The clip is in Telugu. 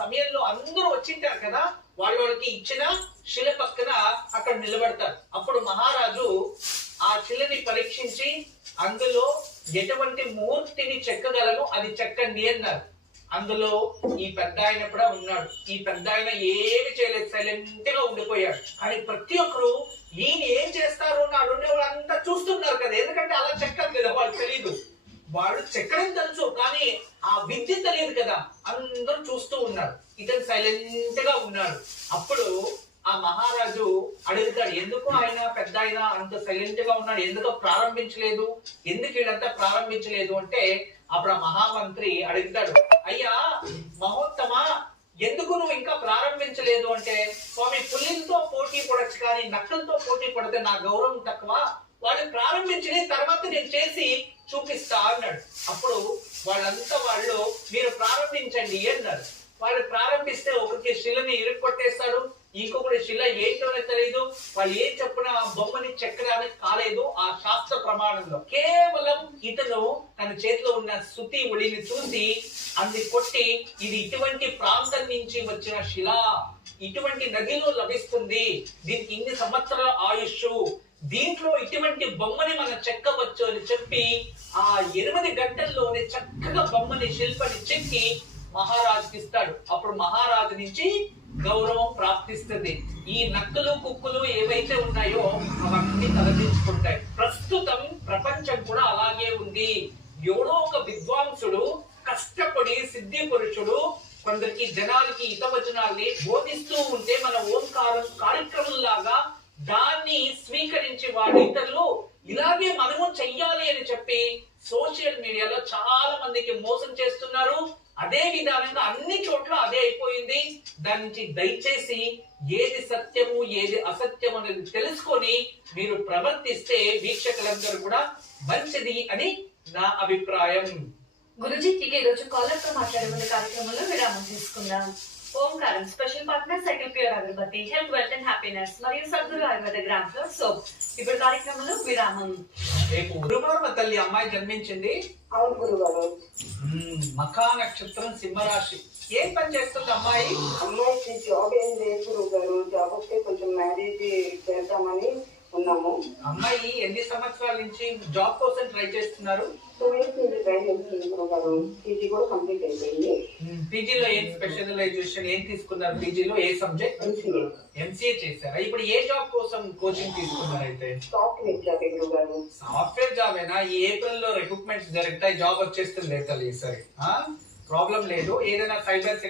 సమయంలో అందరూ వచ్చింటారు కదా, వాళ్ళకి ఇచ్చిన శిల పక్కన అక్కడ నిలబడతారు. అప్పుడు మహారాజు ఆ శిలని పరీక్షించి అందులో ఎటువంటి మూర్తిని చెక్కగలను అది చెక్కండి అన్నారు. అందులో ఈ పెద్ద ఆయన కూడా ఉన్నాడు. ఈ పెద్ద ఆయన ఏమి చేయలేదు, సైలెంట్ గా ఉండిపోయాడు. కానీ ప్రతి ఒక్కరు ఈయన ఏం చేస్తారు నాడు వాళ్ళంతా చూస్తున్నారు కదా, ఎందుకంటే అలా చెక్కదు కదా, వాళ్ళు తెలియదు. వాళ్ళు చెక్కడం తెలుసు కానీ ఆ విద్య తెలియదు కదా, అందరూ చూస్తూ ఉన్నారు. ఇతను సైలెంట్ గా ఉన్నాడు. అప్పుడు ఆ మహారాజు అడుగుతాడు, ఎందుకు ఆయన పెద్ద ఆయన అంత సైలెంట్ గా ఉన్నాడు, ఎందుకు ప్రారంభించలేదు, ఎందుకు వీళ్ళంతా ప్రారంభించలేదు అంటే అప్పుడు ఆ మహామంత్రి అడుగుతాడు, అయ్యా మహోత్తమా, ఎందుకు నువ్వు ఇంకా ప్రారంభించలేదు అంటే, స్వామి పులితో పోటీ పడచ్చు కానీ నక్కలతో పోటీ పడితే నా గౌరవం తక్కువ, వాళ్ళు ప్రారంభించిన తర్వాత నేను చేసి చూపిస్తా అన్నాడు. అప్పుడు వాళ్ళు మీరు ప్రారంభించండి అన్నారు. వాళ్ళు ప్రారంభిస్తే ఒకరికి శిలని ఇరుక్కొట్టేస్తాడు, ఇంకొకటి శిల ఏంటోనే తెలియదు. వాళ్ళు ఏం చెప్పిన బొమ్మని చెక్కడానికి కాలేదు ఆ శాస్త్ర ప్రమాణంలో. కేవలం ఇతను తన చేతిలో ఉన్న శృతి ఒడిని చూసి అంది కొట్టి, ఇది ఇటువంటి ప్రాంతం నుంచి వచ్చిన శిల, ఇటువంటి నదిలో లభిస్తుంది, దీనికి ఇన్ని సంవత్సరాల ఆయుష్, దీంట్లో ఇటువంటి బొమ్మని మనం చెక్కవచ్చు అని చెప్పి ఆ 8 గంటల్లోనే చక్కగా బొమ్మని శిల్పని చెక్కి మహారాజుకి ఇస్తాడు. అప్పుడు మహారాజు నుంచి గౌరవం ప్రాప్తిస్తుంది. ఈ నక్కలు కుక్కలు ఏవైతే ఉన్నాయో అవన్నీ తలదించుకుంటాయి. ప్రస్తుతం ప్రపంచం కూడా అలాగే ఉంది. ఎవడో ఒక విద్వాంసుడు కష్టపడి సిద్ధి పురుషుడు కొందరికి జనాలకి హితవచనాల్ని బోధిస్తూ ఉంటే మన ఓంకారం కార్యక్రమం లాగా దాన్ని స్వీకరించి వాళ్ళ ఇతరులు ఇలాగే మనము చెయ్యాలి అని చెప్పి సోషల్ మీడియాలో చాలా మందికి మోసం చేస్తున్నారు. అదే విధానంగా అన్ని చోట్ల అదే అయిపోయింది. దాని నుంచి దయచేసి ఏది సత్యము ఏది అసత్యం అనేది తెలుసుకొని మీరు ప్రవర్తిస్తే వీక్షకులందరూ కూడా మంచిది అని నా అభిప్రాయం. గురుజీ, ఇక ఈరోజు కాలర్ తో మాట్లాడే ముందు కార్యక్రమంలో విరామం తీసుకుందాం. Omkaram special partner cycle pure agarbatti, health wealth and happiness మరియు Sadguru Ayurveda gram flour soap. ఇప్పుడు కార్యక్రమంలో విరామం. రేపు గురువారం తల్లి అమ్మాయి జన్మించింది. అవును గురుగారు. మఖా నక్షత్రం, సింహరాశి. ఏం పని చేస్తుంది అమ్మాయి? అమ్మాయికి జాబ్ ఏం లేదు గురుగారు. జాబ్ వస్తే కొంచెం మ్యారేజ్ చేద్దామని ఉన్నాము. అమ్మాయి ఎన్ని సంవత్సరాల నుంచి జాబ్ కోసం ట్రై చేస్తున్నారు? 2 years నుంచి ట్రై చేస్తుంది గురుగారు. పీజీ కూడా కంప్లీట్ అయిపోయింది. పీజీలో ఏం స్పెషలైజేషన్ ఏం తీసుకున్నారు? పీజీలో ఏ సబ్జెక్ట్? ఎంసీఏ చేశారా? ఇప్పుడు ఏ జాబ్ కోసం కోచింగ్ తీసుకున్నారు? అయితే సాఫ్ట్వేర్ జాబ్ గురుగారు. సాఫ్ట్వేర్ జాబ్ ఏనా? ఈ ఏప్రిల్ లో రిక్రూట్మెంట్స్ జరుగుతాయి, జాబ్ వచ్చేస్తుంది. ఈసారి ప్రాబ్లం లేదు. ఏదైనా సైబర్